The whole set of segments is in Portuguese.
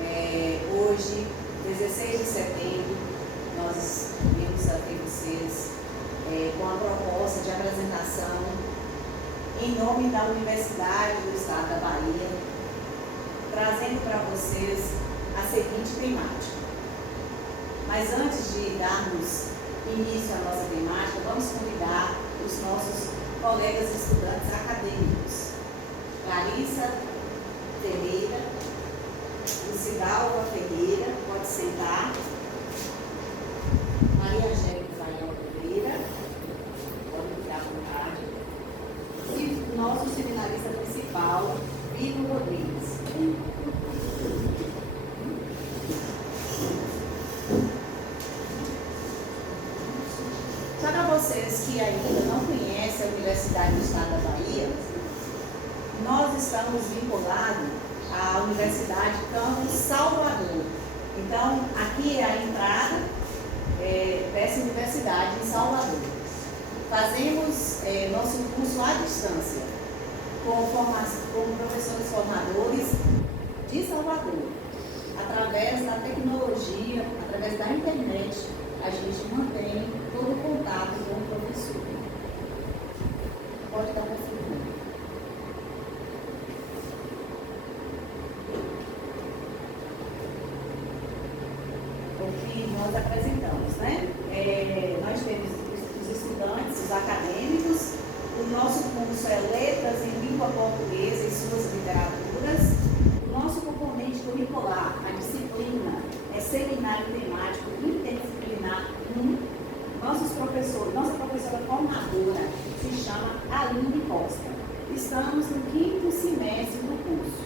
Hoje, 16 de setembro, nós viemos até vocês com a proposta de apresentação em nome da Universidade do Estado da Bahia, trazendo para vocês a seguinte temática. Mas antes de darmos início à nossa temática, vamos convidar os nossos colegas estudantes acadêmicos. Larissa Ferreira, Lucidalva Ferreira, pode sentar. Maria Angélica Baião Ferreira, pode ficar à vontade. E o nosso seminarista principal, Vitor Rodrigues. Para vocês que ainda não conhecem a Universidade do Estado da Bahia, nós estamos vinculados à Universidade Campus Salvador. Então, aqui é a entrada dessa universidade em Salvador. Fazemos nosso curso à distância, com professores formadores de Salvador. Através da tecnologia, através da internet, a gente mantém todo o contato com o professor. Pode dar para você. O que nós apresentamos, né? Nós temos os estudantes, os acadêmicos. O nosso curso é Letras em Língua Portuguesa e Suas Literaturas. O nosso componente curricular, a disciplina, é Seminário Temático Interdisciplinar 1. Nossa professora formadora se chama Aline Costa. Estamos no 5º semestre do curso.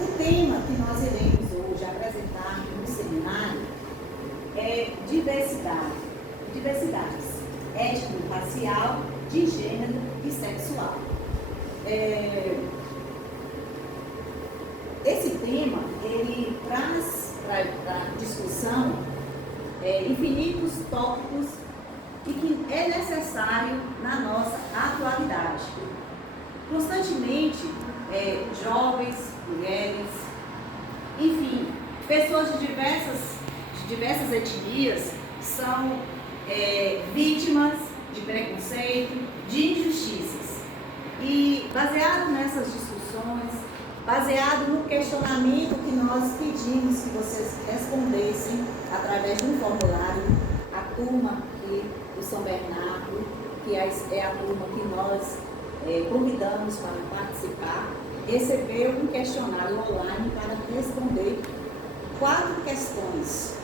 O tema que nós iremos hoje apresentar no seminário é diversidades étnico-racial, de gênero e sexual. Esse tema, ele traz para discussão infinitos tópicos e que é necessário na nossa atualidade. Constantemente, jovens, mulheres, enfim, pessoas de diversas etnias são vítimas de preconceito, de injustiças. E baseado nessas discussões, baseado no questionamento que nós pedimos que vocês respondessem através de um formulário, a turma aqui do São Bernardo, que é a turma que nós convidamos para participar, recebeu um questionário online para responder 4 questões.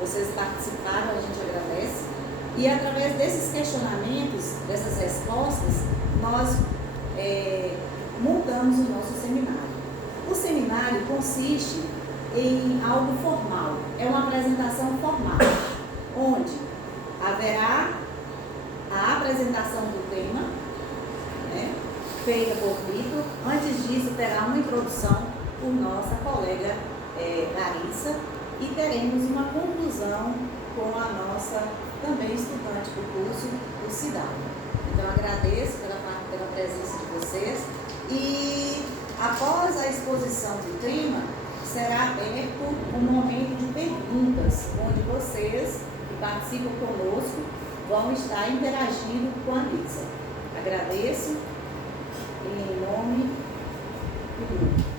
Vocês participaram, a gente agradece. E através desses questionamentos, dessas respostas, nós montamos o nosso seminário. O seminário consiste em algo formal, é uma apresentação formal, onde haverá a apresentação do tema, né, feita por Vitor. Antes disso, terá uma introdução por nossa colega Larissa e teremos uma conclusão com a nossa também estudante do curso, Lucidalva. Então, agradeço pela presença de vocês e após a exposição do tema, será aberto um momento de perguntas, onde vocês que participam conosco vão estar interagindo com a Lisa. Agradeço em nome do grupo.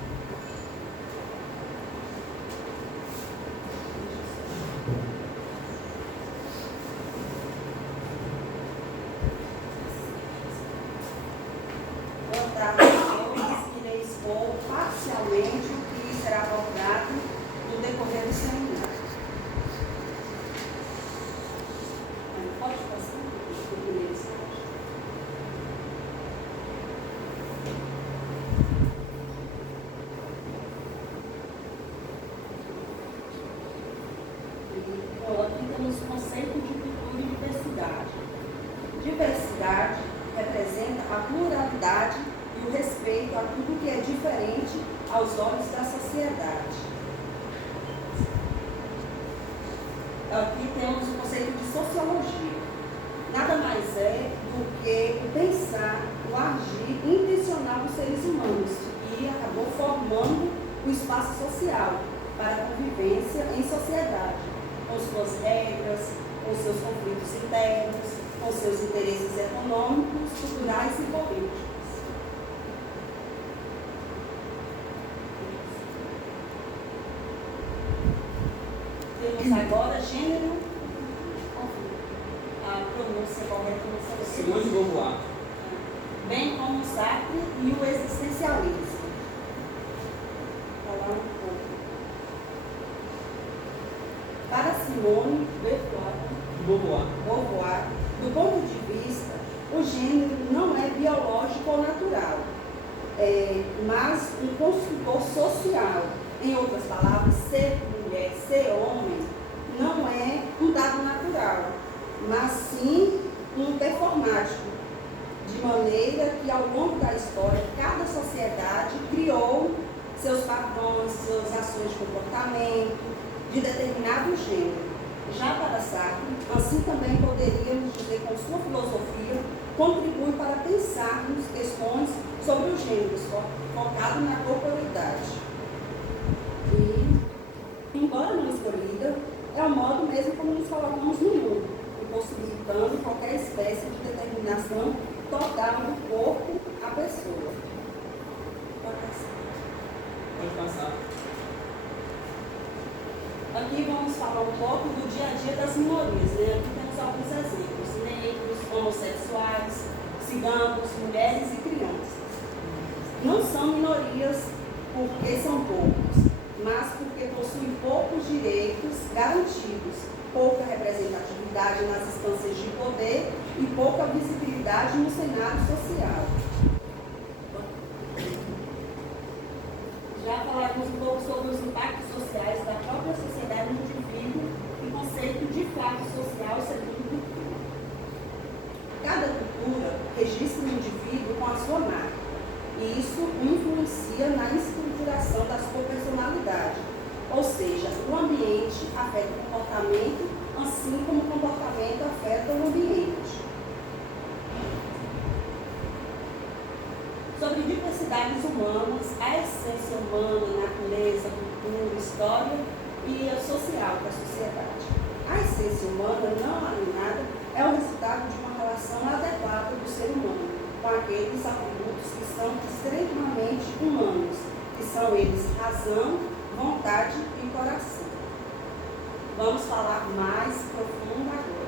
Boa tarde a todos. Irei expor parcialmente o que será abordado no decorrer do seminário. Pode passar? Aqui temos o conceito de cultura e diversidade. Diversidade representa a pluralidade e o respeito a tudo que é diferente aos olhos da sociedade. Aqui temos o conceito de sociologia. Nada mais é do que o pensar, o agir intencional dos seres humanos. E que acabou formando o espaço social para a convivência em sociedade, com suas regras, com seus conflitos internos, com seus interesses econômicos, culturais e políticos. Temos agora gênero, a pronúncia correta não sei. Simone de Beauvoir. Bem como o Sartre e o existencialismo. Vou falar um pouco. Para Simone de Beauvoir, do ponto de vista, o gênero não é biológico ou natural, mas um construtor social. Em outras palavras, ser mulher, ser homem, não é um dado natural, mas sim um performático, de maneira que ao longo da história, cada sociedade criou seus padrões, suas ações de comportamento, de determinado gênero. Já para Sartre, assim também poderíamos dizer com sua filosofia, contribui para pensarmos questões sobre os gêneros, focado na corporeidade. E, embora não escolhida, é o modo mesmo como nos colocamos no mundo, impossibilitando qualquer espécie de determinação total do corpo à pessoa. Pode passar. Aqui vamos falar um pouco do dia a dia das minorias, né? Aqui temos alguns exemplos: negros, homossexuais, ciganos, mulheres e crianças. Não são minorias porque são poucos, mas porque possuem poucos direitos garantidos, pouca representatividade nas instâncias de poder e pouca visibilidade no cenário social. Já falaremos um pouco sobre os impactos sociais da própria sociedade no indivíduo e conceito de fato social segundo cultura. Cada cultura registra o indivíduo com a sua marca, e isso influencia na estruturação da sua personalidade, ou seja, o ambiente afeta o comportamento, assim como o comportamento afeta o ambiente. Sobre diversidades humanas, a essência humana, natureza, cultura, história e social da sociedade. A essência humana não alienada é o resultado de uma relação adequada do ser humano com aqueles atributos que são extremamente humanos, que são eles razão, vontade e coração. Vamos falar mais profundo agora.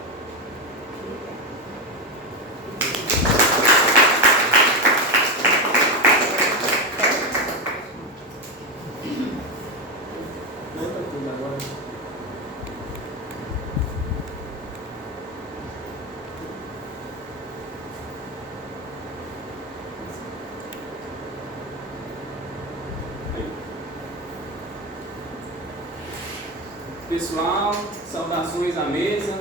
Pessoal, saudações à mesa,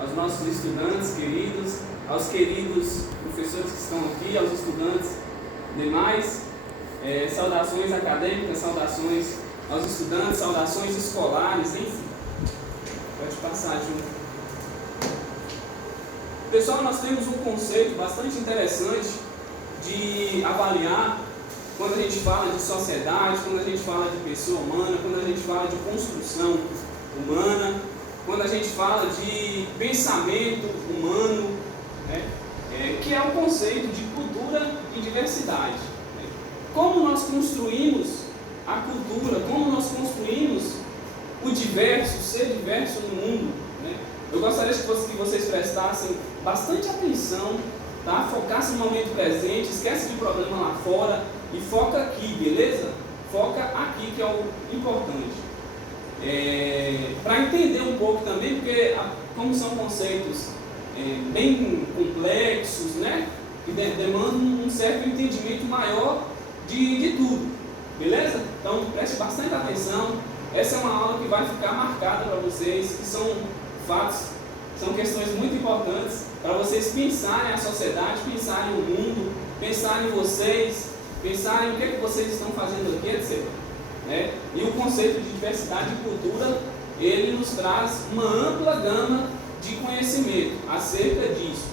aos nossos estudantes queridos, aos queridos professores que estão aqui, aos estudantes demais, saudações acadêmicas, saudações aos estudantes, saudações escolares, enfim. Pode passar junto. Pessoal, nós temos um conceito bastante interessante de avaliar quando a gente fala de sociedade, quando a gente fala de pessoa humana, quando a gente fala de construção humana, quando a gente fala de pensamento humano, né, que é o conceito de cultura e diversidade. Né? Como nós construímos a cultura, como nós construímos o diverso, ser diverso no mundo. Né? Eu gostaria que vocês prestassem bastante atenção, tá? Focassem no momento presente, esquece de problema lá fora e foca aqui, beleza? Foca aqui, que é o importante. Para entender um pouco também, porque como são conceitos bem complexos, né, que demandam um certo entendimento maior de tudo, beleza? Então preste bastante atenção, essa é uma aula que vai ficar marcada para vocês, que são fatos, são questões muito importantes para vocês pensarem a sociedade, pensarem o mundo, pensarem vocês, pensarem o que vocês estão fazendo aqui, etc. Né? E o conceito de diversidade e cultura, ele nos traz uma ampla gama de conhecimento acerca disso.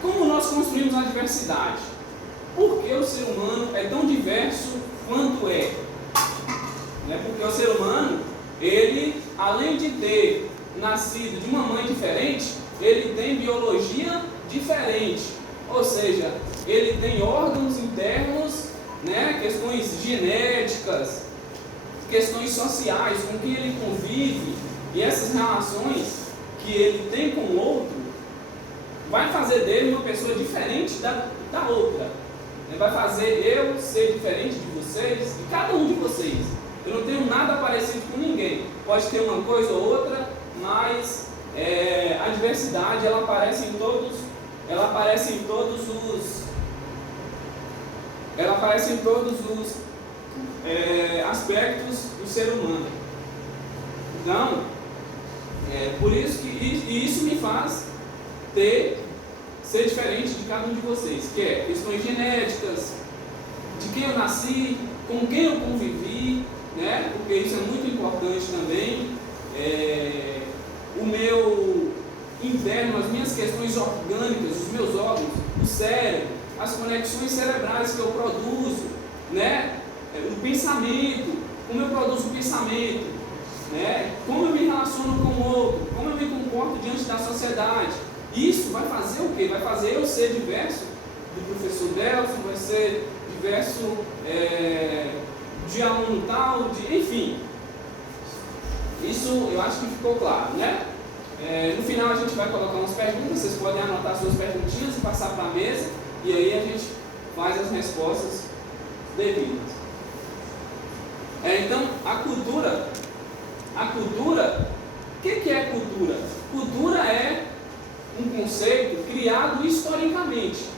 Como nós construímos a diversidade? por que o ser humano é tão diverso quanto é. Porque o ser humano, ele, além de ter nascido de uma mãe diferente, ele tem biologia diferente. Ou seja, ele tem órgãos internos, questões genéticas, questões sociais, com quem ele convive, e essas relações que ele tem com o outro, vai fazer dele uma pessoa diferente da outra. Vai fazer eu ser diferente de vocês, de cada um de vocês. Eu não tenho nada parecido com ninguém. Pode ter uma coisa ou outra, mas a diversidade ela aparece em todos os aspectos do ser humano. Então, por isso que isso me faz ser diferente de cada um de vocês, que é questões genéticas, de quem eu nasci, com quem eu convivi, porque isso é muito importante também. O meu interno, as minhas questões orgânicas, os meus órgãos, o cérebro, as conexões cerebrais que eu produzo, o pensamento, como eu produzo o pensamento, como eu me relaciono com o outro, como eu me comporto diante da sociedade. Isso vai fazer o quê? Vai fazer eu ser diverso do professor Delson, vai ser diverso de aluno tal, enfim. Isso eu acho que ficou claro, no final a gente vai colocar umas perguntas, vocês podem anotar suas perguntinhas e passar para a mesa, e aí a gente faz as respostas devidas. Então, a cultura, o que é cultura? Cultura é um conceito criado historicamente.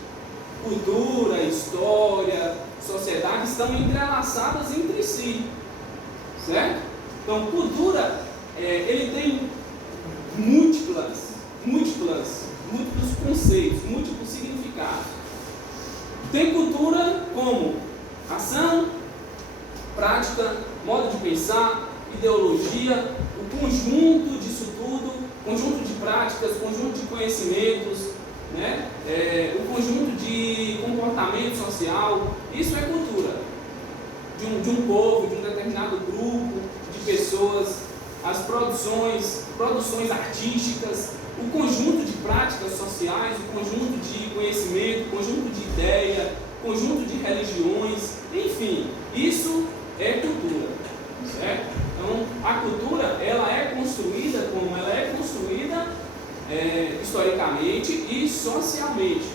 Cultura, história, sociedade estão entrelaçadas entre si, certo? Então, cultura, ele tem múltiplos conceitos, múltiplos significados. Tem cultura como ação, prática, modo de pensar, ideologia, o conjunto disso tudo, conjunto de práticas, conjunto de conhecimentos, o conjunto de comportamento social. Isso é cultura de um povo, de um determinado grupo de pessoas, as produções artísticas, o conjunto de práticas sociais, o conjunto de conhecimento, o conjunto de ideia, o conjunto de religiões, enfim, isso é cultura, certo? Então, a cultura, ela é construída como? Ela é construída historicamente e socialmente.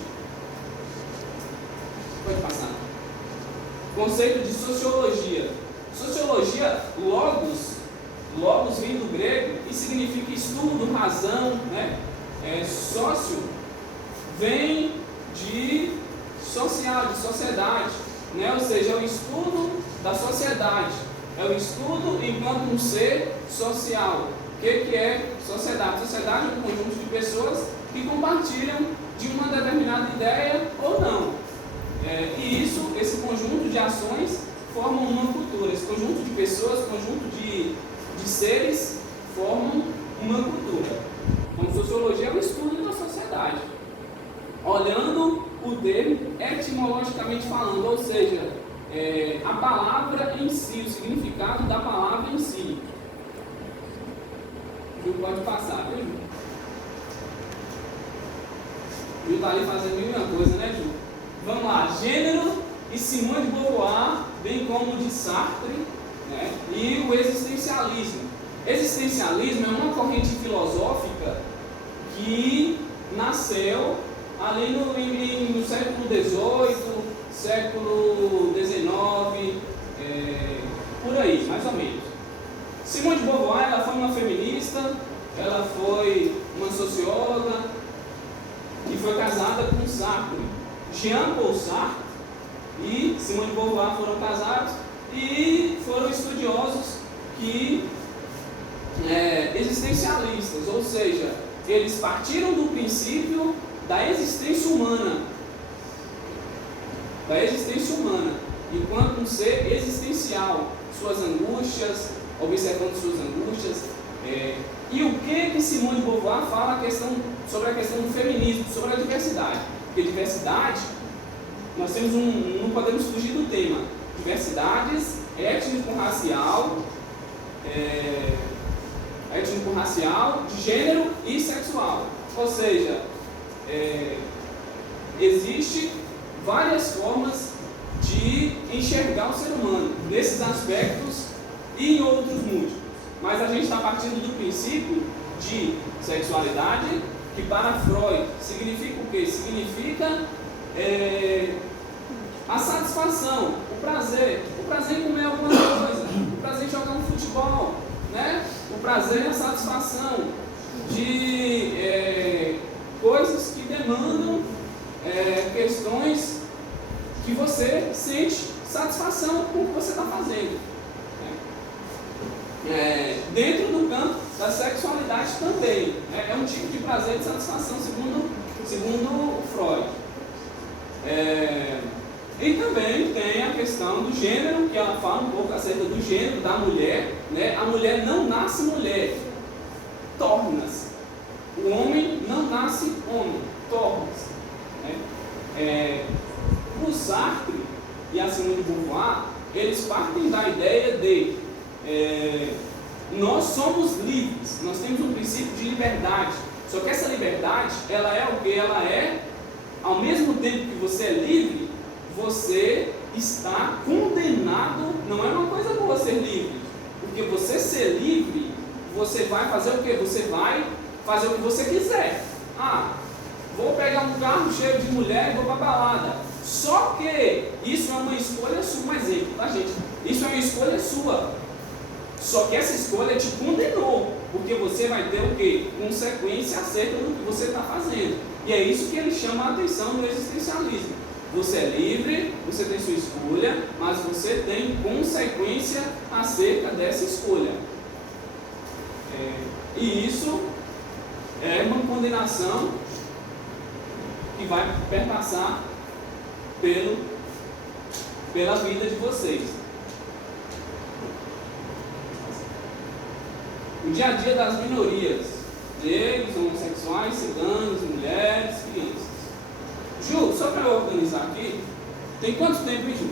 Pode passar. Conceito de sociologia. Sociologia, logos vem do grego e significa estudo, razão, sócio vem de social, de sociedade, ou seja, é o estudo da sociedade, é o estudo enquanto um ser social. O que é sociedade? Sociedade é um conjunto de pessoas que compartilham de uma determinada ideia ou não. E esse conjunto de ações formam uma cultura. Esse conjunto de pessoas, conjunto de seres formam uma cultura. Então, sociologia é o estudo da sociedade, olhando o termo etimologicamente falando, ou seja, a palavra em si, o significado da palavra em si. Ju pode passar, viu, Ju? Ju está ali fazendo a mesma coisa, Ju? Vamos lá, gênero e Simone de Beauvoir, bem como de Sartre, e o existencialismo. Existencialismo é uma corrente filosófica que nasceu ali no século XVIII, século XIX, por aí, mais ou menos. Simone de Beauvoir, ela foi uma feminista, ela foi uma socióloga e foi casada com Sartre. Jean-Paul Sartre e Simone de Beauvoir foram casados e foram estudiosos existencialistas, ou seja, eles partiram do princípio da existência humana, enquanto um ser existencial, suas angústias, observando suas angústias. E o que Simone de Beauvoir fala sobre a questão do feminismo, sobre a diversidade? Porque diversidade nós temos não podemos fugir do tema, diversidades étnico-racial, de gênero e sexual. Ou seja, existe várias formas de enxergar o ser humano nesses aspectos e em outros múltiplos. Mas a gente está partindo do princípio de sexualidade, que para Freud significa o quê? Significa a satisfação, o prazer em comer alguma coisa, o prazer em jogar um futebol, né? O prazer e a satisfação de coisas que demandam questões que você sente satisfação com o que você está fazendo. Dentro do campo da sexualidade também. É um tipo de prazer e de satisfação, segundo Freud. E também tem a questão do gênero, que ela fala um pouco acerca do gênero da mulher. Né? A mulher não nasce mulher, torna-se. O homem não nasce homem, torna-se. Né? O Sartre e a Simone de Beauvoir, eles partem da ideia de nós somos livres, nós temos um princípio de liberdade. Só que essa liberdade, ela é o que? Ela é, ao mesmo tempo que você é livre, você está condenado. Não é uma coisa boa ser livre, porque você ser livre, você vai fazer o que? Você vai fazer o que você quiser. Vou pegar um carro cheio de mulher e vou para a balada. Só que isso é uma escolha sua, um exemplo, tá, gente? Isso é uma escolha sua. Só que essa escolha te condenou, porque você vai ter o quê? Consequência acerca do que você está fazendo. E é isso que ele chama a atenção no existencialismo. Você é livre, você tem sua escolha, mas você tem consequência acerca dessa escolha. E isso é uma condenação que vai perpassar pela vida de vocês. O dia a dia das minorias, negros, homossexuais, ciganos, mulheres, crianças. Ju, só para eu organizar aqui, tem quanto tempo, hein, Ju?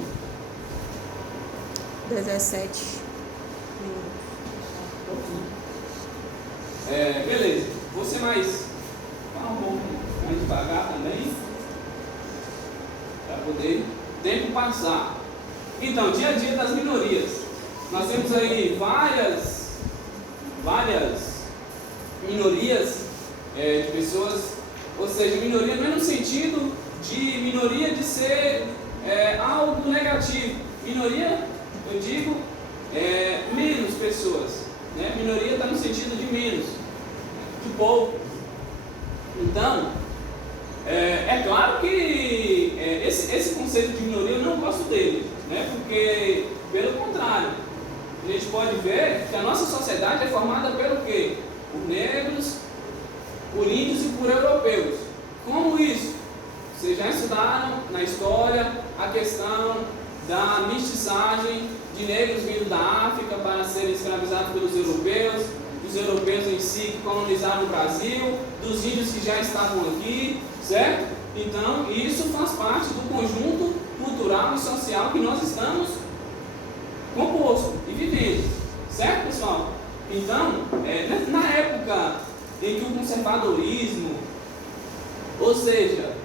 17 minutos. Beleza. Vou ser mais. Fala um pouco mais devagar também, para poder o tempo passar. Então, dia a dia das minorias. Nós temos aí várias minorias de pessoas, ou seja, minoria não é no sentido de minoria de ser algo negativo. Minoria, eu digo, menos pessoas. Né? Minoria está no sentido de menos, de pouco. Então, é claro que esse conceito de minoria eu não gosto dele, né? Porque, pelo contrário, a gente pode ver que a nossa sociedade é formada pelo quê? Por negros, por índios e por europeus. Como isso? Vocês já estudaram na história a questão da mestiçagem de negros vindo da África para serem escravizados pelos europeus, dos europeus em si que colonizaram o Brasil, dos índios que já estavam aqui, certo? Então, isso faz parte do conjunto cultural e social que nós estamos composto e vivendo, certo, pessoal? Então, na época em que o conservadorismo, ou seja,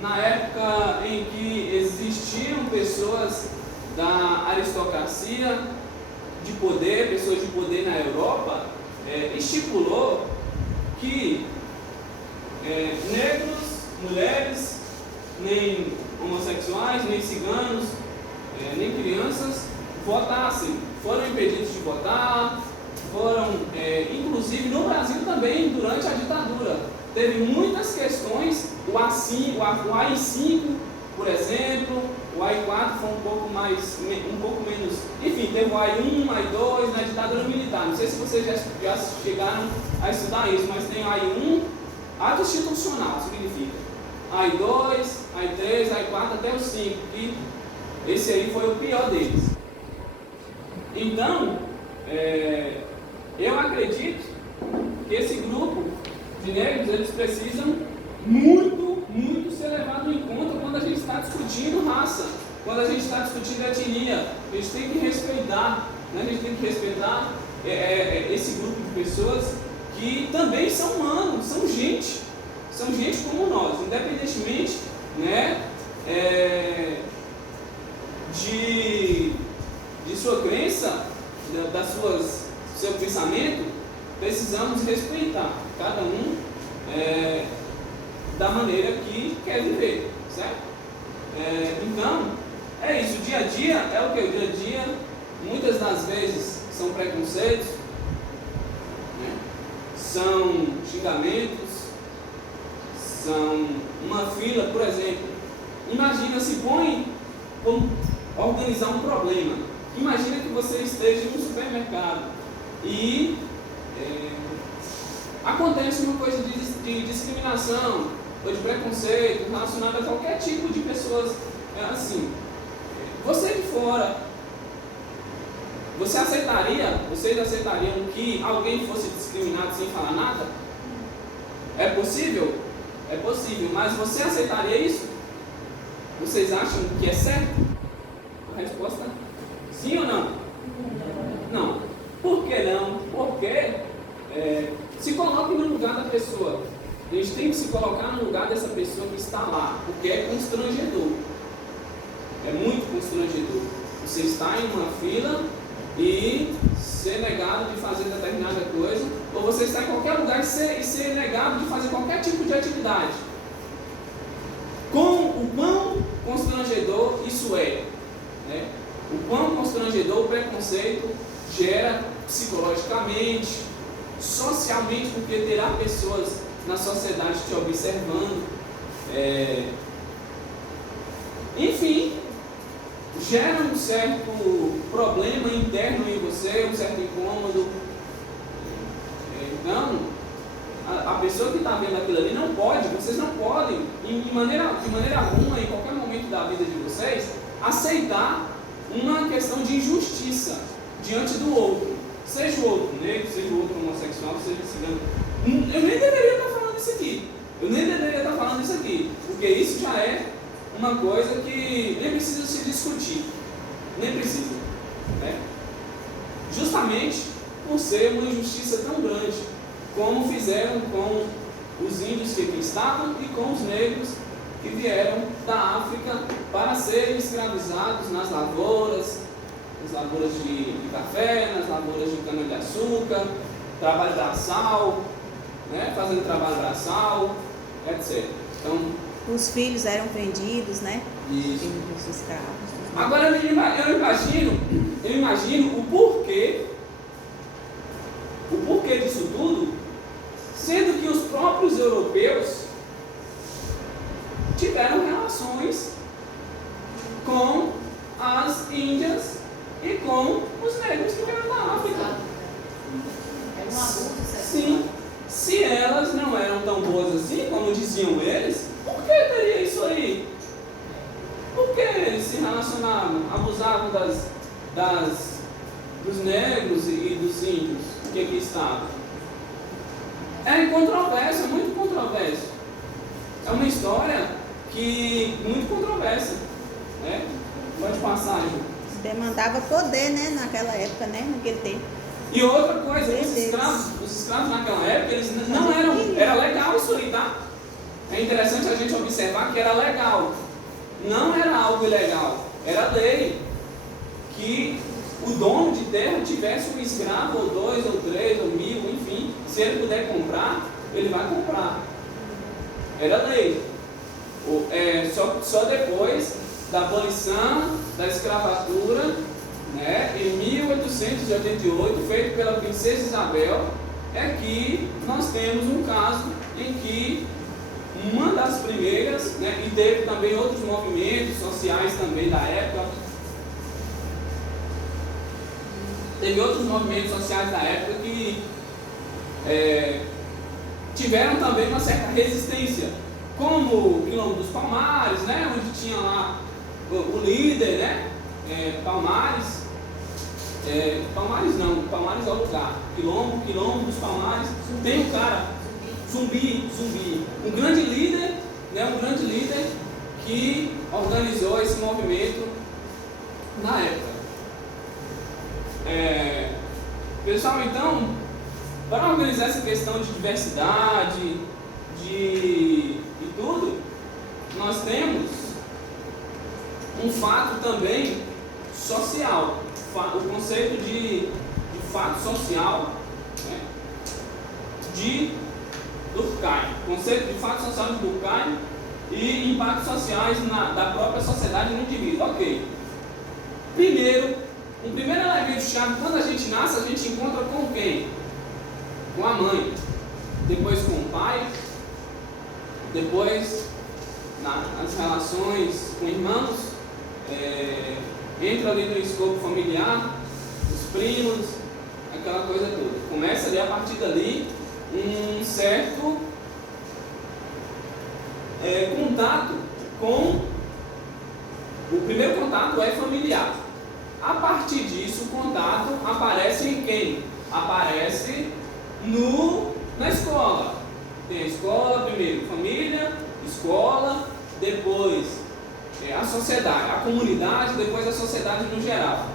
na época em que existiam pessoas da aristocracia de poder, pessoas de poder na Europa, estipulou que negros, mulheres, nem homossexuais, nem ciganos, nem crianças votassem. Foram impedidos de votar, inclusive no Brasil também, durante a ditadura. Teve muitas questões, o AI-5, por exemplo, o AI-4 foi um pouco menos, enfim, teve o AI-1, AI-2 na ditadura militar. Não sei se vocês já chegaram a estudar isso, mas tem o AI-1, ato institucional, significa. AI-2, AI-3, AI-4 até o 5, e esse aí foi o pior deles. Então, eu acredito que esse grupo de negros, eles precisam muito ser levado em conta quando a gente está está discutindo raça, quando a gente está discutindo etnia, a gente tem que respeitar, né? A gente tem que respeitar esse grupo de pessoas que também são humanos, são gente como nós, independentemente, né, de sua crença, seu pensamento, precisamos respeitar cada um da maneira que quer viver, certo? Então, é isso, o dia a dia é o que? O dia a dia, muitas das vezes, são preconceitos, né? São xingamentos, são uma fila, por exemplo. Imagina, se põe como organizar um problema. Imagina que você esteja em um supermercado e acontece uma coisa de discriminação ou de preconceito relacionado a qualquer tipo de pessoas assim. Você de fora, vocês aceitariam que alguém fosse discriminado sem falar nada? É possível? É possível, mas você aceitaria isso? Vocês acham que é certo? A resposta é sim ou não? Não. Por que não? Porque se coloque no lugar da pessoa. A gente tem que se colocar no lugar dessa pessoa que está lá, porque é constrangedor. É muito constrangedor. Você está em uma fila e ser negado de fazer determinada coisa, ou você está em qualquer lugar e ser negado de fazer qualquer tipo de atividade. Com o quão constrangedor isso é, né? O quão constrangedor o preconceito gera psicologicamente, socialmente, porque terá pessoas na sociedade te observando, enfim, gera um certo problema interno em você, um certo incômodo. Então, a pessoa que está vendo aquilo ali não pode, vocês não podem, de maneira alguma, em qualquer momento da vida de vocês, aceitar uma questão de injustiça diante do outro. Seja o outro negro, seja o outro homossexual, seja cigano. Eu nem deveria estar falando isso aqui. Porque isso já é uma coisa que nem precisa se discutir. Nem precisa. Né? Justamente por ser uma injustiça tão grande, como fizeram com os índios que aqui estavam e com os negros que vieram da África para serem escravizados nas lavouras de café, nas lavouras de cana-de-açúcar, trabalho braçal, né? Fazendo trabalho braçal, etc. Então, os filhos eram vendidos, né? Isso. Filhos dos escravos. Agora eu imagino o porquê disso tudo, sendo que os próprios europeus tiveram relações com as índias e com os negros que vieram da África. É um abuso sexual. Sim, se elas não eram tão boas assim, como diziam eles, por que teria isso aí? Por que eles se relacionavam, abusavam dos negros e dos índios que aqui estavam? É controverso, é muito controverso. É uma história muito controversa, né? Pode passar, Ju. Demandava poder, né? Naquela época, né? Naquele tempo. E outra coisa, os escravos naquela época, eles não eram. Era legal isso aí, tá? É interessante a gente observar que era legal. Não era algo ilegal. Era lei que o dono de terra tivesse um escravo, ou 2, ou 3, ou 1000, enfim. Se ele puder comprar, ele vai comprar. Era lei. Só depois da abolição da escravatura, né, em 1888, feito pela princesa Isabel, é que nós temos um caso em que uma das primeiras, né, e teve também outros movimentos sociais também da época, que tiveram também uma certa resistência, como o Quilombo dos Palmares, né, onde tinha lá o líder, né, Palmares é o lugar, Quilombo dos Palmares, tem um cara, Zumbi, um grande líder que organizou organizou esse movimento na época. Pessoal, então, para organizar essa questão de diversidade, e tudo, nós temos um fato também social, o conceito de fato social, né, de Durkheim, conceito de fato social de Durkheim e impactos sociais da própria sociedade no indivíduo. Ok. Um primeiro elemento chave, quando a gente nasce, a gente encontra com quem? Com a mãe, depois com o pai, depois nas relações com irmãos, entra ali no escopo familiar, os primos, aquela coisa toda. Começa ali a partir dali um certo contato com. O primeiro contato é familiar. A partir disso, o contato aparece em quem? Aparece na escola. Tem a escola, primeiro família, escola, depois a sociedade, a comunidade, depois a sociedade no geral.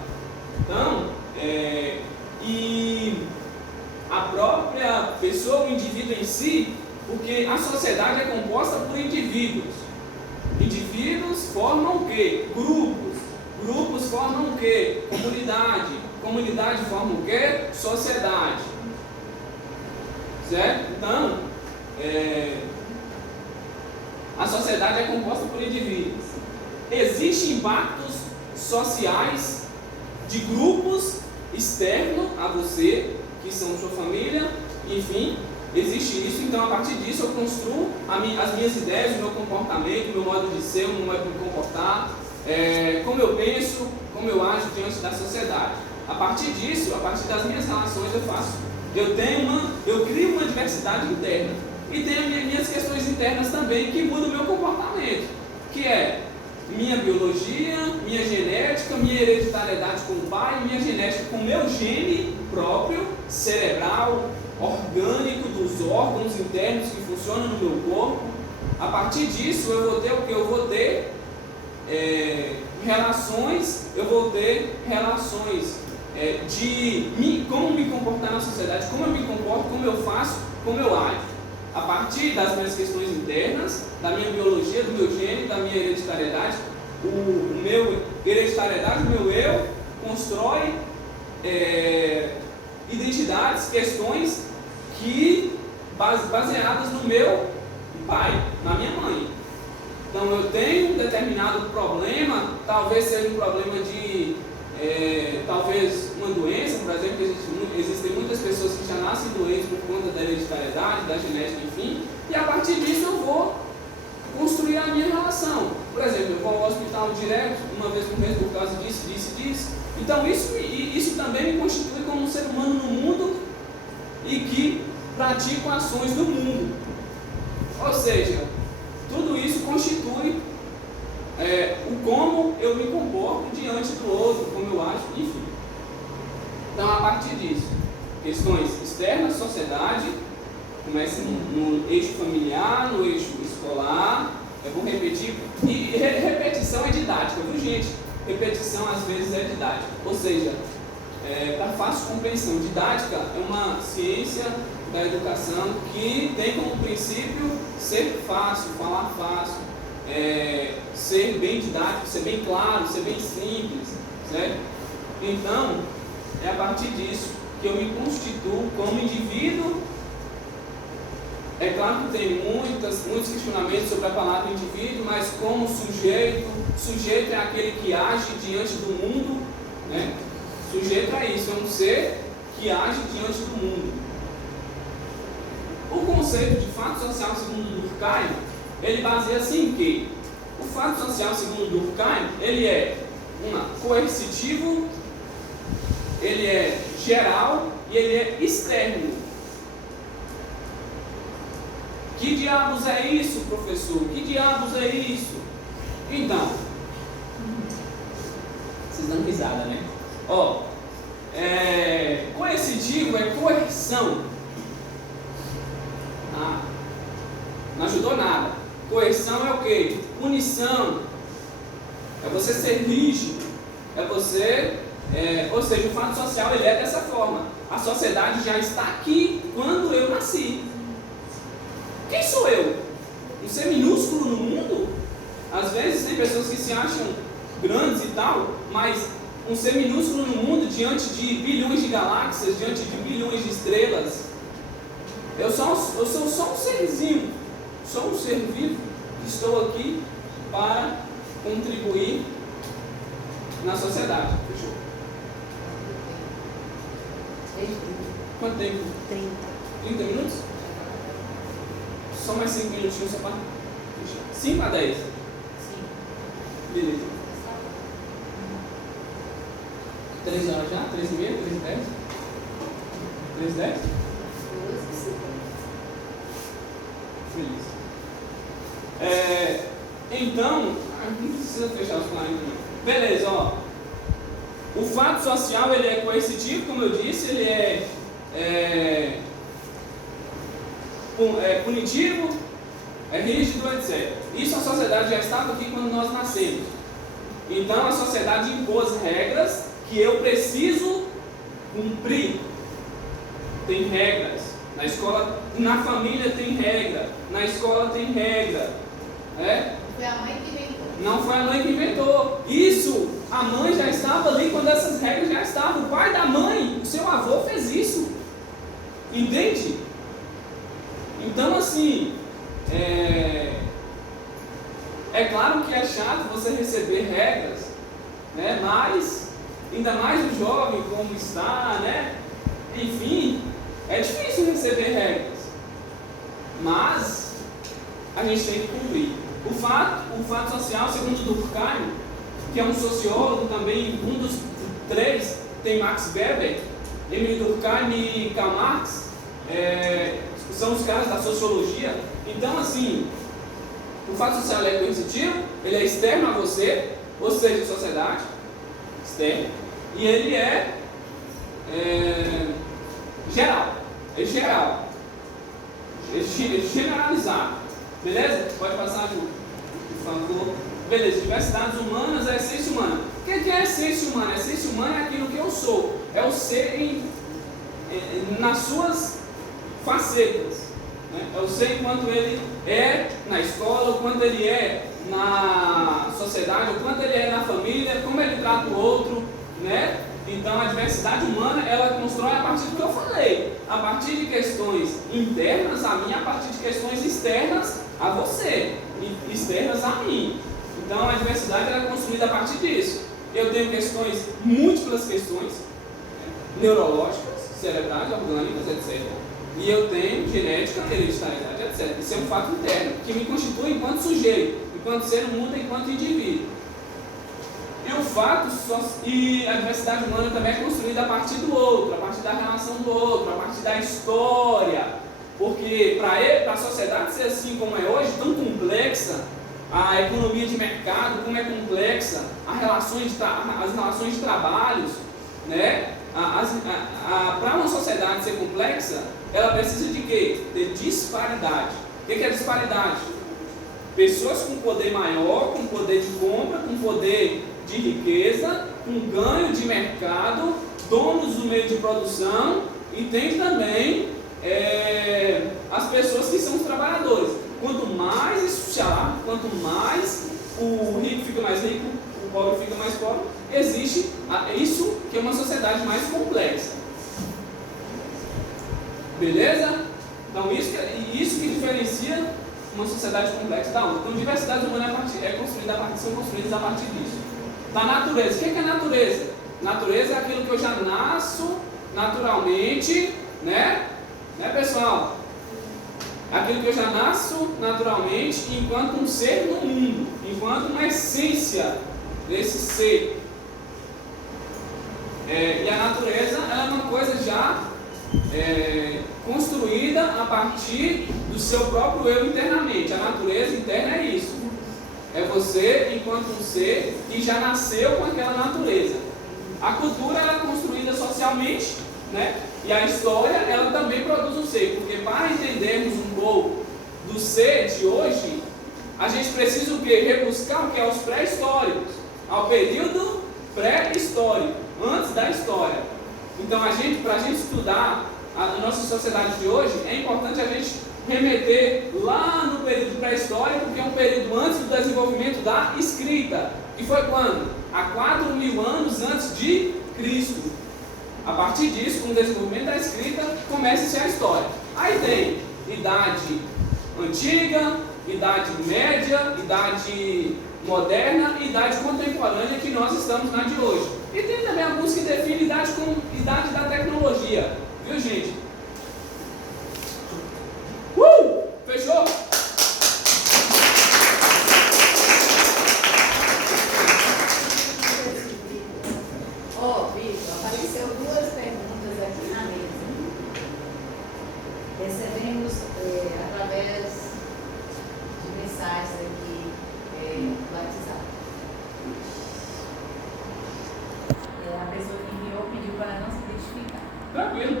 Então, e a própria pessoa, o indivíduo em si, porque a sociedade é composta por indivíduos. Indivíduos formam o quê? Grupos. Grupos formam o quê? Comunidade. Comunidade forma o quê? Sociedade. Certo? Então, a sociedade é composta por indivíduos. Existem impactos sociais de grupos externos a você, que são sua família, enfim, existe isso. Então, a partir disso, eu construo as minhas ideias, o meu comportamento, o meu modo de ser, o meu modo de me comportar, como eu penso, como eu ajo diante da sociedade. A partir disso, a partir das minhas relações, eu crio uma diversidade interna. E tenho minhas questões internas também que mudam o meu comportamento, que é minha biologia, minha genética, minha hereditariedade com o pai, minha genética com o meu gene próprio, cerebral, orgânico, dos órgãos internos que funcionam no meu corpo. A partir disso, eu vou ter o que? Eu vou ter relações, de como me comportar na sociedade, como eu me comporto, como eu faço, como eu ajo. A partir das minhas questões internas, da minha biologia, do meu gene, da minha hereditariedade, o meu eu, constrói identidades, questões que baseadas no meu pai, na minha mãe. Então eu tenho um determinado problema, talvez seja um problema de talvez uma doença, por exemplo, existem muitas pessoas que já nascem doentes por conta da hereditariedade, da genética, enfim, e a partir disso eu vou construir a minha relação. Por exemplo, eu vou ao hospital direto, uma vez por mês por causa disso. Então isso também me constitui como um ser humano no mundo e que pratico ações do mundo. Ou seja, tudo isso constitui o como eu me comporto diante do outro, como eu acho, enfim. Então, a partir disso, questões externas, sociedade, começa no eixo familiar, no eixo escolar, eu vou repetir, e repetição é didática, viu gente? Repetição às vezes é didática, ou seja, para fácil compreensão, didática é uma ciência da educação que tem como princípio ser fácil, falar fácil, ser bem didático, ser bem claro, ser bem simples, certo? Então, é a partir disso que eu me constituo como indivíduo. É claro que tem muitos questionamentos sobre a palavra indivíduo, mas como sujeito é aquele que age diante do mundo, né? Sujeito é isso, é um ser que age diante do mundo. O conceito de fato social segundo Durkheim, ele baseia-se em quê? O fato social segundo Durkheim, ele é coercitivo, ele é geral e ele é externo. Que diabos é isso, professor? Que diabos é isso? Então, vocês dão risada, né? Coercitivo é coerção. Não ajudou nada. Coerção é o quê? Punição. é você ser rígido, é você, ou seja, o fato social ele é dessa forma. A sociedade já está aqui quando eu nasci. Quem sou eu? Um ser minúsculo no mundo? Às vezes tem pessoas que se acham grandes e tal, mas um ser minúsculo no mundo diante de bilhões de galáxias, diante de bilhões de estrelas. Eu sou só um serzinho, sou um ser vivo que estou aqui para contribuir na sociedade. Fechou? Quanto tempo? 30 minutos? Só mais 5 minutinhos só para fechar. 5 a 10? Sim. Beleza. 3 horas já? 3 e meia? 3 e 10? 3 e 10? Feliz. Então, não precisa fechar os planos não. Beleza, ó. O fato social ele é coercitivo, como eu disse, ele é punitivo, é rígido, etc. Isso a sociedade já estava aqui quando nós nascemos. Então a sociedade impôs regras que eu preciso cumprir. Tem regras. Na escola, na família tem regra. Na escola tem regra. Foi a mãe que inventou. Não foi a mãe que inventou. Isso, a mãe já estava ali quando essas regras já estavam. O pai da mãe, o seu avô fez isso. Entende? Então assim, é claro que é chato você receber regras, né? Mas, ainda mais o jovem como está, né? Enfim, é difícil receber regras. Mas, a gente tem que cumprir. O fato social, segundo Durkheim, que é um sociólogo também, um dos 3, tem Max Weber, Emile Durkheim e Karl Marx, são os caras da sociologia. Então, assim, o fato social é coercitivo, ele é externo a você, ou seja, a sociedade, externo, e ele é geral, é generalizado. Beleza? Pode passar, Ju, por favor. Beleza, diversidades humanas é a essência humana. O que é a essência humana? A essência humana é aquilo que eu sou, é o ser nas suas facetas. Né? É o ser enquanto ele é na escola, o quanto ele é na sociedade, o quanto ele é na família, como ele trata o outro, né? Então a diversidade humana, ela constrói a partir do que eu falei, a partir de questões internas a mim, a partir de questões externas a você, externas a mim. Então a diversidade ela é construída a partir disso. Eu tenho múltiplas questões, neurológicas, cerebrais, orgânicas, etc. E eu tenho genética, hereditariedade, etc. Isso é um fato interno, que me constitui enquanto sujeito, enquanto ser humano, enquanto indivíduo. E a diversidade humana também é construída a partir do outro, a partir da relação do outro, a partir da história. Porque para a sociedade ser assim como é hoje, tão complexa, a economia de mercado, como é complexa, as relações de trabalhos, né? Para uma sociedade ser complexa, ela precisa de quê? De disparidade. O que é disparidade? Pessoas com poder maior, com poder de compra, com poder de riqueza, com ganho de mercado, donos do meio de produção, e tem também as pessoas que são os trabalhadores. Quanto mais isso chá, quanto mais o rico fica mais rico, o pobre fica mais pobre, existe isso que é uma sociedade mais complexa. Beleza? Então isso que diferencia uma sociedade complexa da outra. Então diversidade humana são construídas a partir disso. Da natureza. O que é natureza? Natureza é aquilo que eu já nasço naturalmente, né? Né, pessoal? Aquilo que eu já nasço naturalmente enquanto um ser no mundo, enquanto uma essência desse ser. E a natureza ela é uma coisa já construída a partir do seu próprio eu internamente. A natureza interna é isso. É você enquanto um ser que já nasceu com aquela natureza. A cultura ela é construída socialmente, né? E a história ela também produz um ser, porque para entendermos um pouco do ser de hoje, a gente precisa o quê? Rebuscar o que é os pré-históricos. ao período pré-histórico, antes da história. Então, para a gente estudar a nossa sociedade de hoje, é importante a gente remeter lá no período pré-histórico, que é um período antes do desenvolvimento da escrita, que foi quando? Há 4.000 anos antes de Cristo. A partir disso, com o desenvolvimento da escrita, começa-se a história. Aí tem idade antiga, idade média, idade moderna e idade contemporânea, que nós estamos na de hoje. E tem também alguns que definem idade como idade da tecnologia. Viu, gente? Fechou? Vitor, apareceu 2 perguntas aqui na mesa. Recebemos através de mensagens aqui do WhatsApp. A pessoa que enviou pediu para não se identificar. Tranquilo.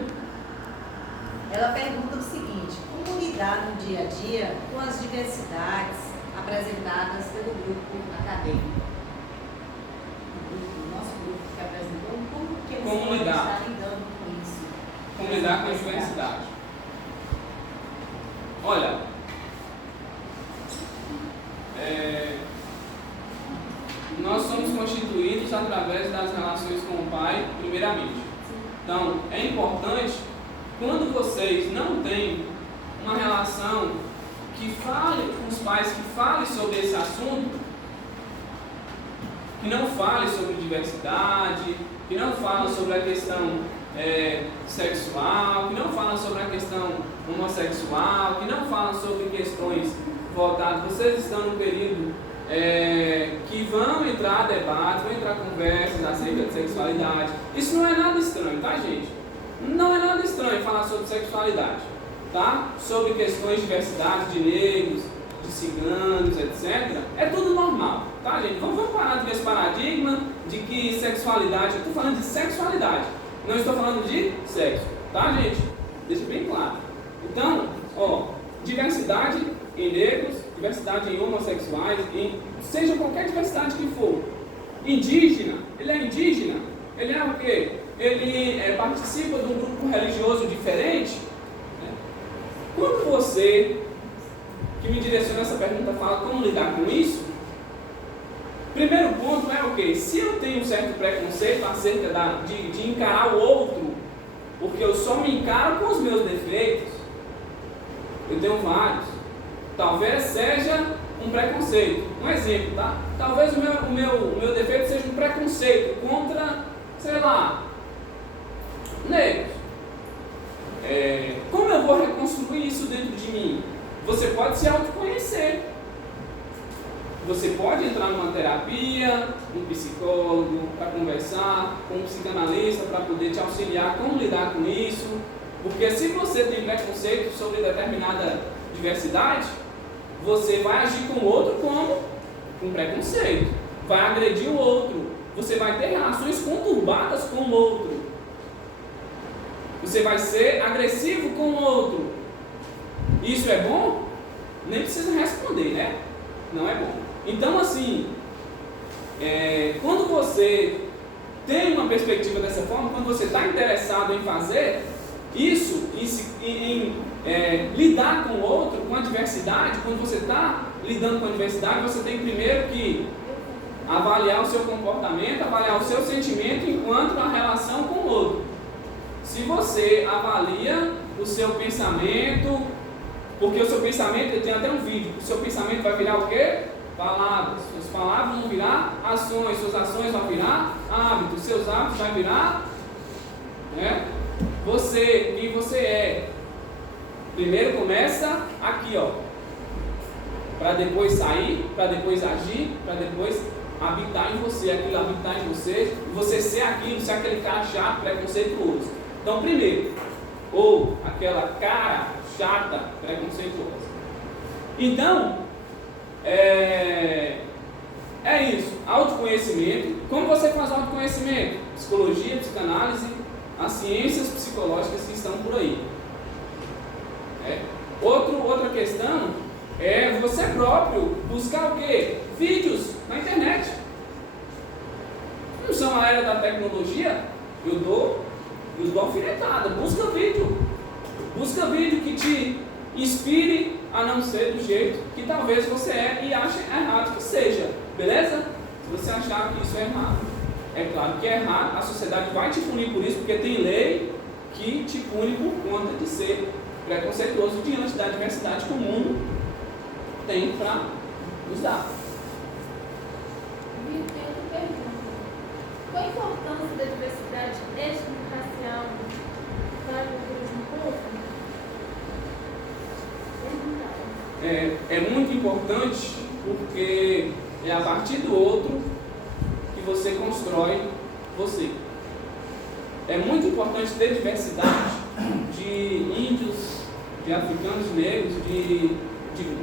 Ela pergunta o seguinte: como lidar no dia a dia com as diversidades apresentadas pelo grupo acadêmico? O nosso grupo que apresentou, como Como lidar? está lidando com isso? Como lidar com a diversidade? Olha, nós somos constituídos através das relações com o Pai, primeiramente. Então, é importante, quando vocês não têm uma relação que fale com os pais, que fale sobre esse assunto, que não fale sobre diversidade, que não fale sobre a questão sexual, que não fala sobre a questão homossexual, que não fala sobre questões voltadas. Vocês estão num período que vão entrar debates, vão entrar conversas acerca de sexualidade. Isso não é nada estranho, tá, gente? Não é nada estranho falar sobre sexualidade, tá? Sobre questões de diversidade, de negros, de ciganos, etc. É tudo normal, tá, gente? Vamos parar de ver esse paradigma de que sexualidade, eu estou falando de sexualidade, não estou falando de sexo, tá, gente? Deixa bem claro. Então, diversidade em negros, diversidade em homossexuais, seja qualquer diversidade que for. Indígena, ele é indígena, ele é o quê? Ele participa de um grupo religioso diferente. Né? Quando você, que me direciona essa pergunta, fala como lidar com isso, primeiro ponto é o quê? Se eu tenho um certo preconceito acerca de encarar o outro, porque eu só me encaro com os meus defeitos, eu tenho vários, talvez seja um preconceito. Um exemplo, tá? Talvez o meu defeito seja um preconceito contra, sei lá, negros. Como eu vou reconstruir isso dentro de mim? Você pode se autoconhecer. Você pode entrar numa terapia, um psicólogo para conversar, com um psicanalista para poder te auxiliar como lidar com isso. Porque se você tem preconceito sobre determinada diversidade, você vai agir com o outro como? Com preconceito. Vai agredir o outro. Você vai ter relações conturbadas com o outro. Você vai ser agressivo com o outro. Isso é bom? Nem precisa responder, né? Não é bom. Então, assim, quando você tem uma perspectiva dessa forma, quando você está interessado em fazer isso, em lidar com o outro, com a diversidade, quando você está lidando com a diversidade, você tem primeiro que avaliar o seu comportamento, avaliar o seu sentimento enquanto a relação com o outro. Se você avalia o seu pensamento, porque o seu pensamento, tem até um vídeo, o seu pensamento vai virar o quê? Palavras. Suas palavras vão virar ações, suas ações vão virar hábitos, seus hábitos vão virar quem você é. Primeiro começa aqui, para depois sair, para depois agir, para depois habitar em você, aquilo habitar em você, e você ser aquilo, ser aquele cara chato, preconceituoso. Então, primeiro, ou aquela cara chata, preconceituosa. Então, é isso, autoconhecimento. Como você faz autoconhecimento? Psicologia, psicanálise, as ciências psicológicas que estão por aí. Outra questão é você próprio buscar o quê? Vídeos na internet. tecnologia, eu dou alfinetada. Busca vídeo que te inspire a não ser do jeito que talvez você é e ache errado que seja, beleza? Se você achar que isso é errado, é claro que é errado, a sociedade vai te punir por isso, porque tem lei que te pune por conta de ser preconceituoso diante da diversidade que o mundo tem para nos dar. Tem outra pergunta. Qual a importância da diversidade étnico-racial para a cultura de um povo? É muito importante porque é a partir do outro que você constrói você. É muito importante ter diversidade de índios, de africanos negros, de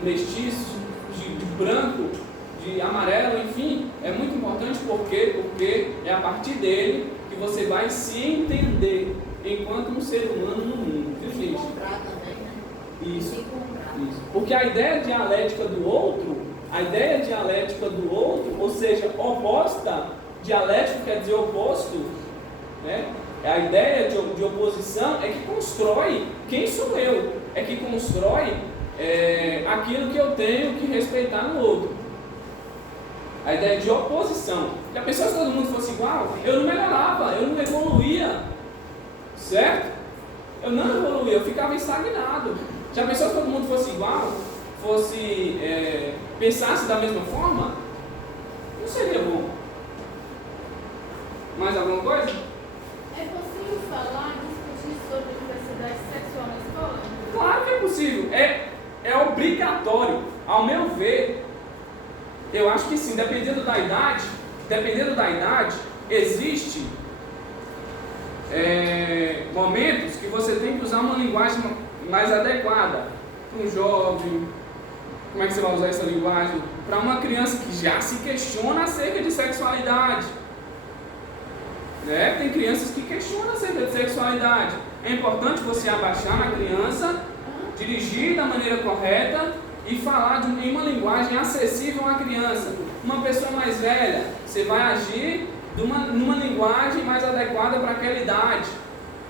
mestiços, de branco, de amarelo, enfim. É muito importante porque é a partir dele que você vai se entender enquanto um ser humano no mundo, viu, gente? Se encontrar também, né? Isso. Se encontrar. Isso. Porque a ideia dialética do outro, ou seja, oposta, dialético quer dizer oposto, né? A ideia de oposição é que constrói quem sou eu, é que constrói aquilo que eu tenho que respeitar no outro. A ideia de oposição. Já pensou se todo mundo fosse igual? Eu não melhorava, eu não evoluía, certo? Eu não evoluía, eu ficava estagnado. Já pensou se todo mundo fosse igual? Pensasse da mesma forma? Não seria bom. Mais alguma coisa? É possível falar e discutir sobre diversidade sexual na escola? Claro que é possível. É obrigatório. Ao meu ver, eu acho que sim, dependendo da idade, existe momentos que você tem que usar uma linguagem mais adequada para um jovem. Como é que você vai usar essa linguagem? Para uma criança que já se questiona acerca de sexualidade. Né? Tem crianças que questionam acerca de sexualidade. É importante você abaixar na criança, dirigir da maneira correta e falar em uma linguagem acessível à criança. Uma pessoa mais velha, você vai agir numa linguagem mais adequada para aquela idade.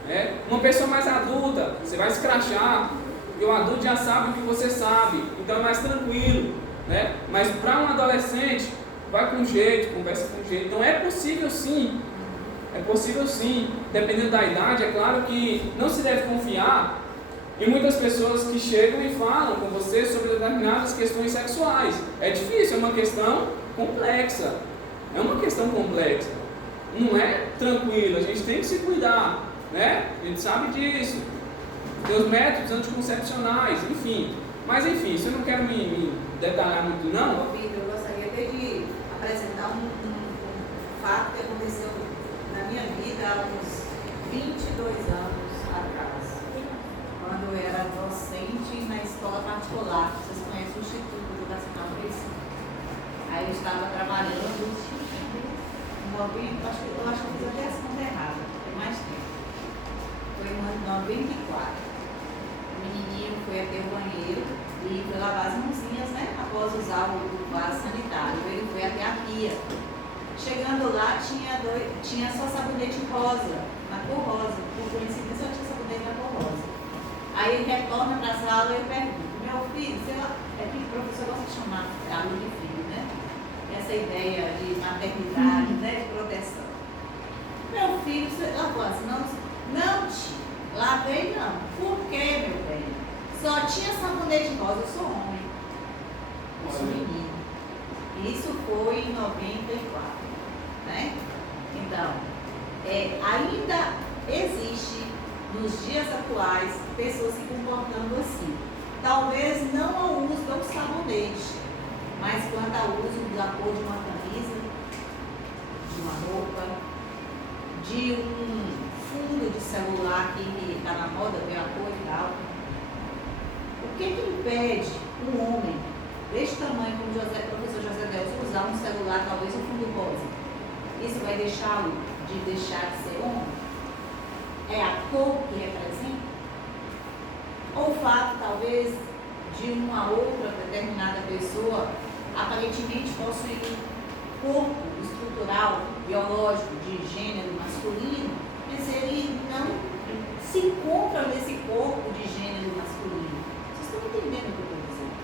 Né? Uma pessoa mais adulta, você vai escrachar, porque o adulto já sabe o que você sabe, então é mais tranquilo. Né? Mas para um adolescente, vai com jeito, conversa com jeito. Então é possível sim, dependendo da idade. É claro que não se deve confiar em muitas pessoas que chegam e falam com você sobre determinadas questões sexuais. É difícil, é uma questão complexa. Não é tranquilo, a gente tem que se cuidar, né? A gente sabe disso. Tem os métodos anticoncepcionais, enfim. Mas enfim, isso eu não quero me detalhar muito não. Ô, Vitor, eu gostaria de apresentar um fato que aconteceu na minha vida há uns 22 anos atrás, quando eu era docente na escola particular. Vocês conhecem o Instituto Educacional Crescimento. Aí eu estava trabalhando eu acho que eu fiz até essa conta errada, tem mais tempo. Foi no ano de 94. O menininho foi até o banheiro e foi lavar as mãozinhas, né? Após usar o vaso sanitário. Ele foi até a pia. Chegando lá, tinha só sabonete rosa, na cor rosa. Por coincidência, só tinha sabonete na cor rosa. Aí ele retorna para a sala e eu pergunto: meu filho, é que o professor gosta de chamar aluno de filho, né? Essa ideia de maternidade, né? De proteção. Meu filho, ela falou assim: não, tia, lavei não. Por quê, meu bem? Só tinha sabonete rosa, eu sou homem. Eu sou menino. Isso foi em 94, né? Então, ainda existe nos dias atuais pessoas se comportando assim. Talvez não ao uso do sabonete, mas quanto ao uso da cor de uma camisa, de uma roupa, de um fundo de celular que está na moda, ver a cor e tal. O que impede um homem deste tamanho, como o professor José Delcio, usar um celular, talvez um fundo rosa? Isso vai deixá-lo de deixar de ser homem? É a cor que representa? Ou o fato, talvez, de uma outra determinada pessoa aparentemente possuir corpo estrutural, biológico de gênero masculino, mas ele não se encontra nesse corpo de gênero masculino. Vocês estão entendendo o que eu estou dizendo?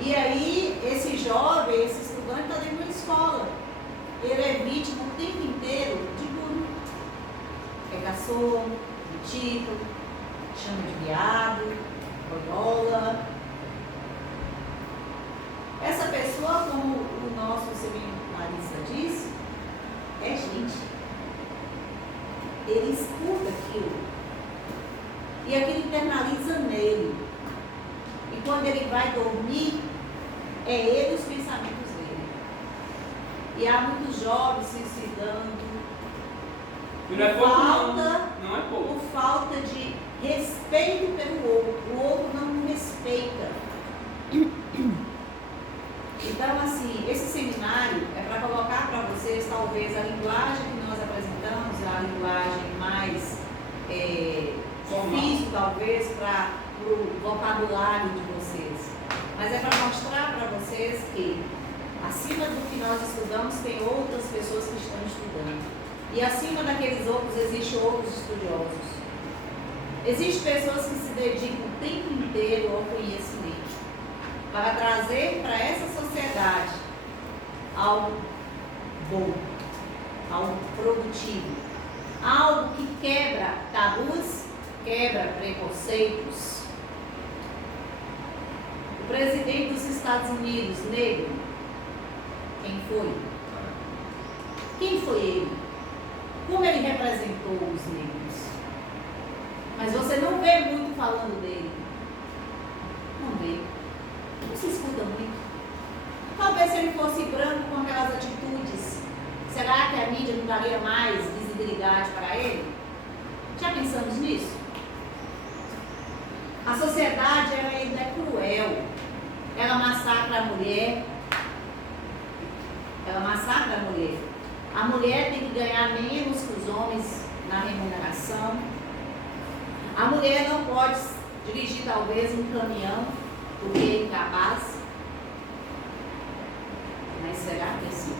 E aí, esse jovem, esse estudante está dentro de uma escola. Ele é vítima o tempo inteiro de bullying. É caçou, metido, chama de viado, boiola. Essa pessoa, como o nosso seminarista disse, é gente. Ele escuta aquilo. E aquilo internaliza nele. E quando ele vai dormir, é ele os pensamentos dele. E há muitos jovens se suicidando. E não é pouco, falta, não é pouco. por falta de respeito pelo outro. O outro não me respeita. Então, assim, esse seminário é para colocar para vocês, talvez, a linguagem que nós apresentamos, a linguagem mais difícil, talvez, para o vocabulário de vocês. Mas é para mostrar para vocês que, acima do que nós estudamos, tem outras pessoas que estão estudando. E acima daqueles outros, existem outros estudiosos. Existem pessoas que se dedicam o tempo inteiro ao conhecimento, para trazer para essa sociedade algo bom, algo produtivo, algo que quebra tabus, quebra preconceitos. O presidente dos Estados Unidos, negro, quem foi? Quem foi ele? Como ele representou os negros? Mas você não vê muito falando dele. Não vê. Não se escuta muito. Talvez se ele fosse branco com aquelas atitudes, será que a mídia não daria mais visibilidade para ele? Já pensamos nisso? A sociedade ela ainda é cruel. Ela massacra a mulher. Ela massacra a mulher. A mulher tem que ganhar menos que os homens na remuneração. A mulher não pode dirigir talvez um caminhão porque é incapaz. Mas será que é assim?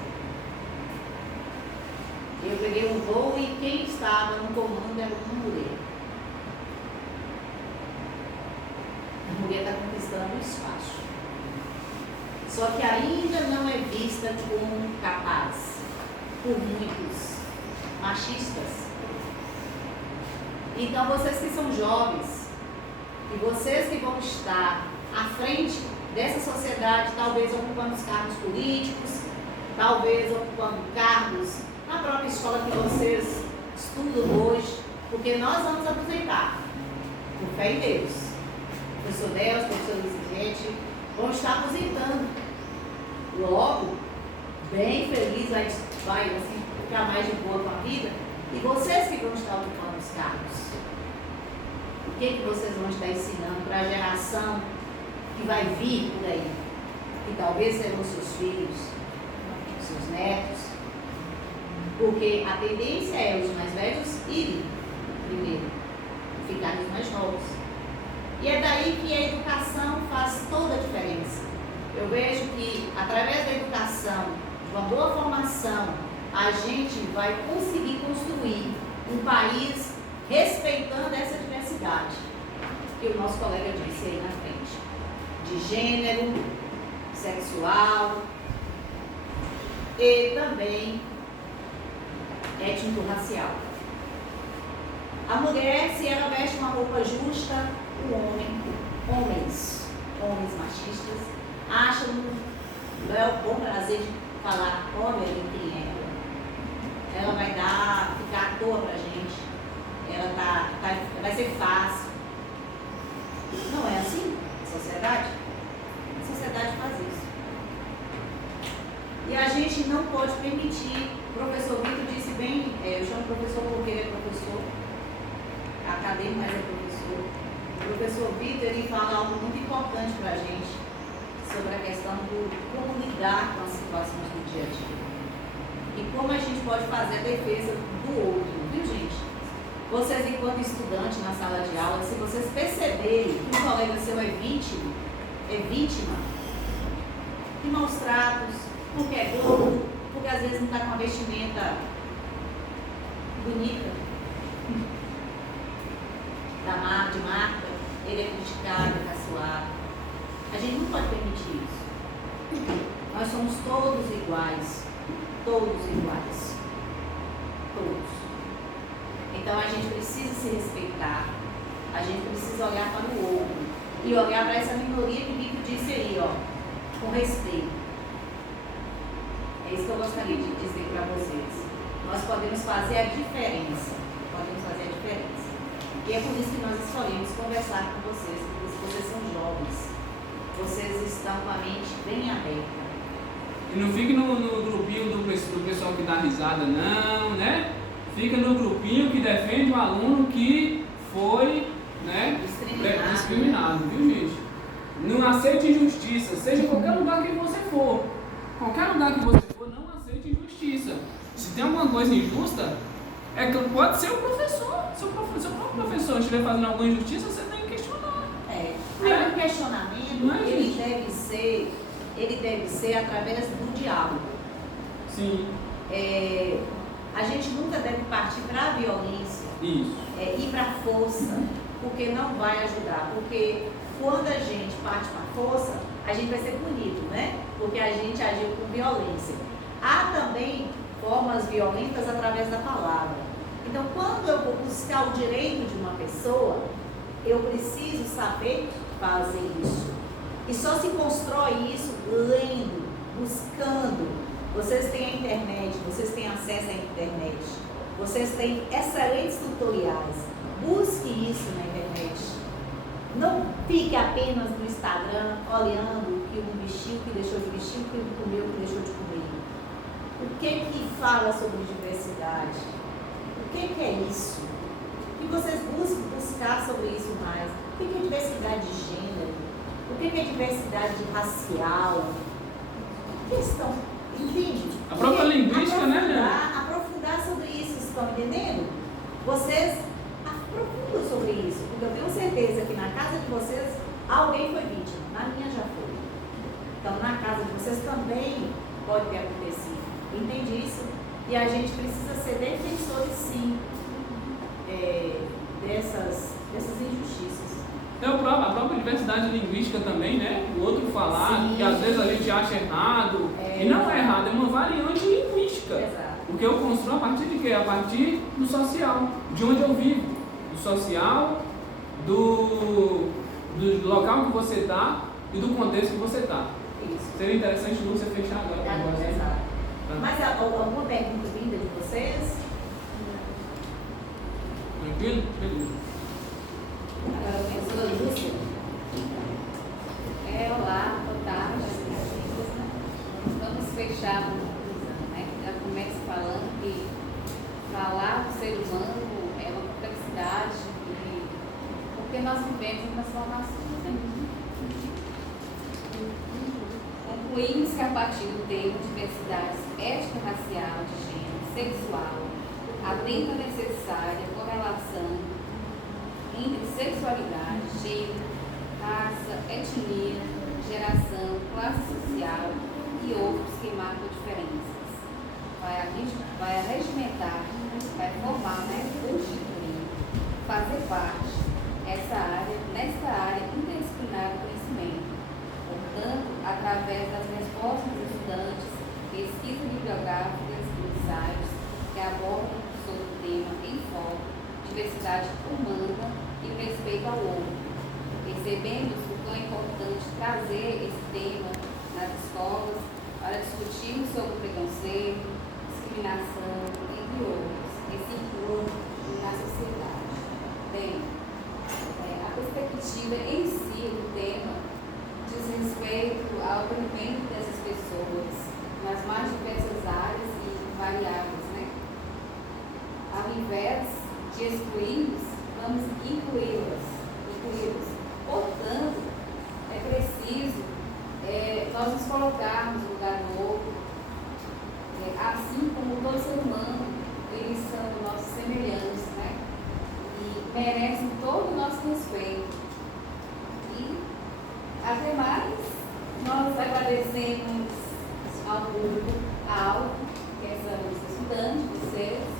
Eu peguei um voo e quem estava no comando era uma mulher. A mulher está conquistando o espaço. Só que ainda não é vista como capaz por muitos machistas. Então vocês que são jovens, e vocês que vão estar à frente dessa sociedade, talvez ocupando os cargos políticos, talvez ocupando cargos na própria escola que vocês estudam hoje, porque nós vamos aposentar, por fé em Deus. O professor Deus, o professor Luiz, vão estar aposentando. Logo, bem feliz, vai assim, ficar mais de boa com a vida. E vocês que vão estar ocupando os cargos, o que vocês vão estar ensinando para a geração que vai vir por aí? Que talvez serão seus filhos, seus netos. Porque a tendência é os mais velhos irem primeiro, ficarem os mais novos. E é daí que a educação faz toda a diferença. Eu vejo que através da educação, de uma boa formação, a gente vai conseguir construir um país respeitando essa diversidade que o nosso colega disse aí na frente, de gênero, sexual e também étnico-racial. A mulher, se ela veste uma roupa justa, o homem, homens machistas, acham o bom prazer de falar, olha quem é ela. Ela vai ficar à toa pra gente. Ela vai ser fácil. Não é assim a sociedade? A sociedade faz isso. E a gente não pode permitir. O professor Vitor disse bem, eu chamo o professor porque ele é professor, acadêmico, mas é professor. O professor Vitor, ele fala algo muito importante pra gente sobre a questão do como lidar com as situações do dia a dia. E como a gente pode fazer a defesa do outro, viu gente? Vocês, enquanto estudante na sala de aula, se vocês perceberem que um colega seu é vítima de maus tratos, porque é gordo, porque às vezes não está com uma vestimenta bonita, de marca, ele é criticado, é caçoado. A gente não pode permitir isso. Nós somos todos iguais. Todos iguais. Todos. Então a gente precisa se respeitar. A gente precisa olhar para o outro. E olhar para essa minoria que o Bíblia disse aí, ó, com respeito. É isso que eu gostaria de dizer para vocês. Nós podemos fazer a diferença. Podemos fazer a diferença. E é por isso que nós escolhemos conversar com vocês, porque vocês são jovens. Vocês estão com a mente bem aberta. E não fique no grupinho do pessoal que dá risada, não, né? Fica no grupinho que defende o aluno que foi, né, discriminado, viu, gente? Não aceite injustiça, seja em qualquer lugar que você for. Qualquer lugar que você for, não aceite injustiça. Se tem alguma coisa injusta, é que pode ser o professor. Seu próprio professor estiver fazendo alguma injustiça, você tem que questionar. Aí o questionamento, ele deve ser através do diálogo. Sim. A gente nunca deve partir para a violência. Isso. Ir para a força, porque não vai ajudar. Porque quando a gente parte para a força, a gente vai ser punido, né? Porque a gente agiu com violência. Há também formas violentas através da palavra. Então, quando eu vou buscar o direito de uma pessoa, eu preciso saber fazer isso. E só se constrói isso lendo, buscando. Vocês têm a internet, vocês têm acesso à internet. Vocês têm excelentes tutoriais. Busque isso na internet. Não fique apenas no Instagram olhando o que um vestiu, o que deixou de vestir, o que comeu, o que deixou de comer. O que fala sobre diversidade? O que é isso? Que vocês buscar sobre isso mais. O que é diversidade de gênero? O que é diversidade racial? Questão, entende? A própria linguística, né? Aprofundar sobre isso, estão entendendo? Vocês aprofundam sobre isso, porque eu tenho certeza que na casa de vocês alguém foi vítima, na minha já foi. Então na casa de vocês também pode ter acontecido. Entende isso? E a gente precisa ser defensores, sim, dessas injustiças. Então, a própria diversidade linguística também, né? O outro falar, sim, que às vezes a gente acha errado, e não é errado, é uma variante linguística. Exato. Porque eu construo a partir de quê? A partir do social, de onde eu vivo. Do social, do local que você está e do contexto que você está. Isso. Seria interessante você fechar agora com você. Exato. Mas alguma pergunta vinda de vocês? Tranquilo? Beleza. Agora, professora Lúcia. Olá, boa tarde. Vamos fechar a conclusão, né? Já começo falando que falar do ser humano é uma complexidade, porque nós vivemos em transformações, né? Concluímos que a partir do termo diversidade étnico-racial, de gênero, sexual, atenta a necessária correlação entre sexualidade, gênero, raça, etnia, geração, classe social e outros que marcam diferenças. Vai regimentar, vai formar, né, constituir, fazer parte nesta área interdisciplinar do conhecimento. Portanto, através das respostas dos estudantes, pesquisas bibliográficas e ensaios que abordam sobre o tema em foco, diversidade humana e respeito ao outro. Percebemos o quão é importante trazer esse tema nas escolas para discutirmos sobre preconceito, discriminação, entre outros, esse incluo na sociedade. Bem, a perspectiva em si do tema diz respeito ao acolhimento dessas pessoas nas mais diversas áreas e variáveis, né? Ao invés de excluí-los, vamos incluí-las. Portanto, é preciso nós nos colocarmos no lugar do outro, assim como todo ser humano, eles são nossos semelhantes, né? E merecem todo o nosso respeito. E, ademais, nós agradecemos ao público-alvo, que são os estudantes, vocês,